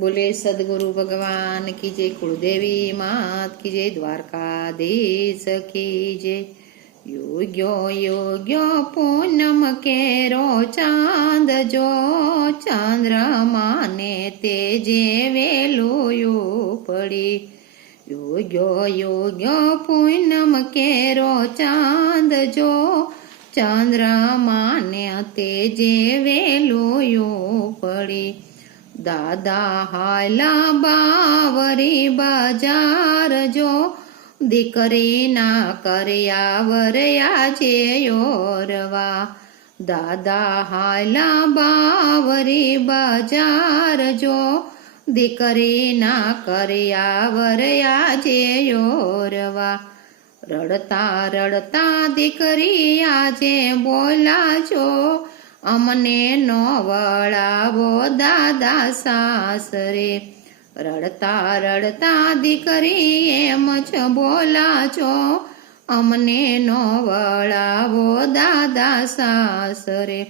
બોલે, સદગુરુ ભગવાન કી જય કુળદેવી, માત કી જય દ્વારકાધીશ કી જય. યોગ્યો યોગ્યો પૂનમ કેરો, ચાંદ જો ચંદ્રમાને તેજે વેલું પડી યોગ્યો યોગ્યો પૂનમ કેરો, ચાંદ જો ચંદ્રમાને તેજે વેલું પડી દાદા હાલા બાવરી બજાર જો દીકરીના કર્યા વરયા છે યોરવા. દાદા હાલા બાવરી બજાર જો દીકરીના કર્યા વરયા છે યોરવા. રડતા રડતા દીકરી આજે બોલાજો અમને નો વળાવો દાદા સાસરે. રડતા રડતા દીકરી એમ જ બોલાજો, અમને નો વળાવો દાદા સાસરે.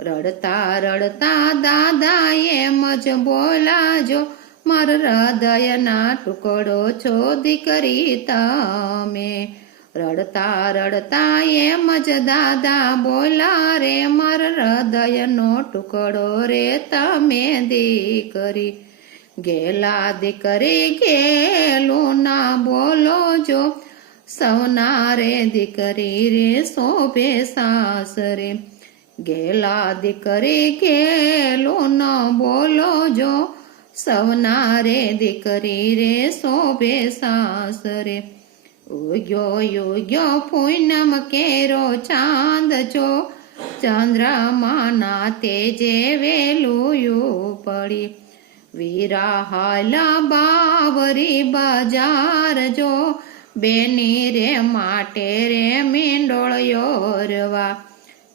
રડતા રડતા દાદા એમ જ બોલાજો, માર હૃદયના ટુકડો છો દીકરી તમે. રડતા રડતા એમ જ દાદા બોલા રે, માર હૃદયનો ટુકડો રે, તમે દીકરી ગેલા દીકરી ગેલું ના બોલો જો સૌના રે દીકરી રે, શોભે સાસરે ગેલા દીકરી ગેલું ના બોલો જો સૌના રે દીકરી રે, શોભે સાસરે ઉગ્યો યુગ્યો પૂનમ કેરો ચાંદ જો ચંદ્રમાના તેજે વેલુયું પડી. વીરા હાલા બાવરી બજાર જો. બેની રે માટે રે મીંડોળ્યો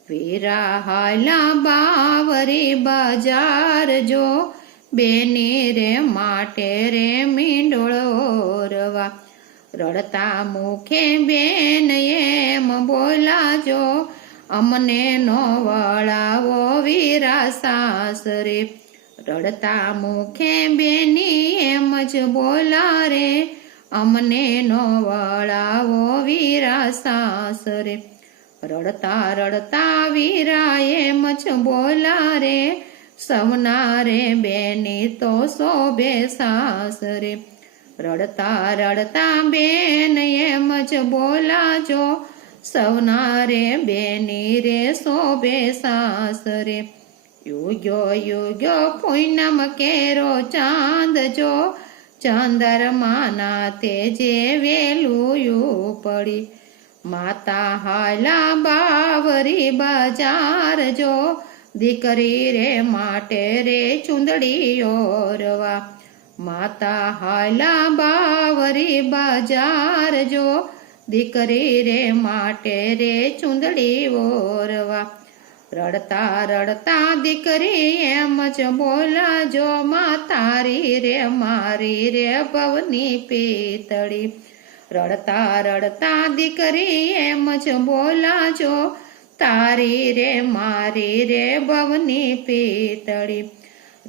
વીરા હાલા બાવરી બજાર જો. બેની રે માટે રે મીંડોળવા રડતા મુખે બેન એમ બોલાજો, અમને નો વળાવો વીરા સાસરે રડતા મુખે બેની એમ જ બોલા રે અમને નો વળાવો વીરા સાસરે રડતા રડતા વીરા એમ જ બોલા રે સવના રે બેની તો શોભે સાસરે રડતા રડતા બેન એમ જ બોલાજો. સૌના રે બેની રે શોભે સાસરે યુગ્યો યુગ્યો પૂનમ કેરો ચાંદ જો ચંદરમાના તેજે વેલું પડી. માતા હાલા બાવરી બજાર જો દીકરી રે માટે રે ચુંદડી રવા. માતા હાલા બાવરી બજાર જો. દીકરી રે માટે રે ચુંદડી ઓરવા. રડતા રડતા દીકરી એમ જ બોલાજો માતારી રે મારી રે પવની પીતળી. રડતા રડતા દીકરી એમ જ બોલાજો તારી રે, મારી રે ભવની પીતળી.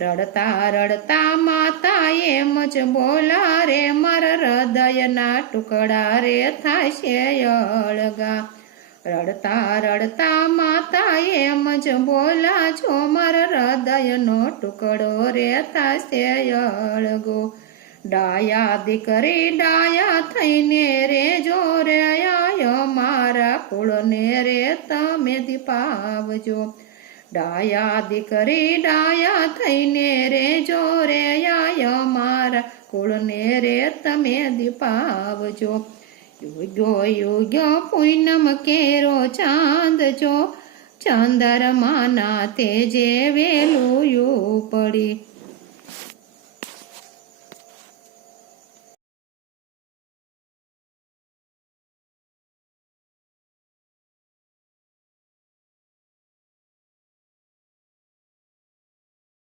રડતા રડતા માતા એમ જ બોલા રે, મારા હૃદયના ટુકડા રે થાશે અળગા. રડતા રડતા માતા એમ જ બોલા છો મારા હૃદયનો ટુકડો રે થાશે અળગો. ડાયા દીકરી ડાયા થઈને રે, જો રે આયો મારા કુળને રે, તમે દીપાવજો. ડાયા દીકરી ડાયા થઈને રે જો રે આય મારા કુળને રે તમે દીપાવજો. યુગ્યો યુગ્યો પૂનમ કેરો ચાંદ જો ચંદરમાના તેજે વેલુયું પડી.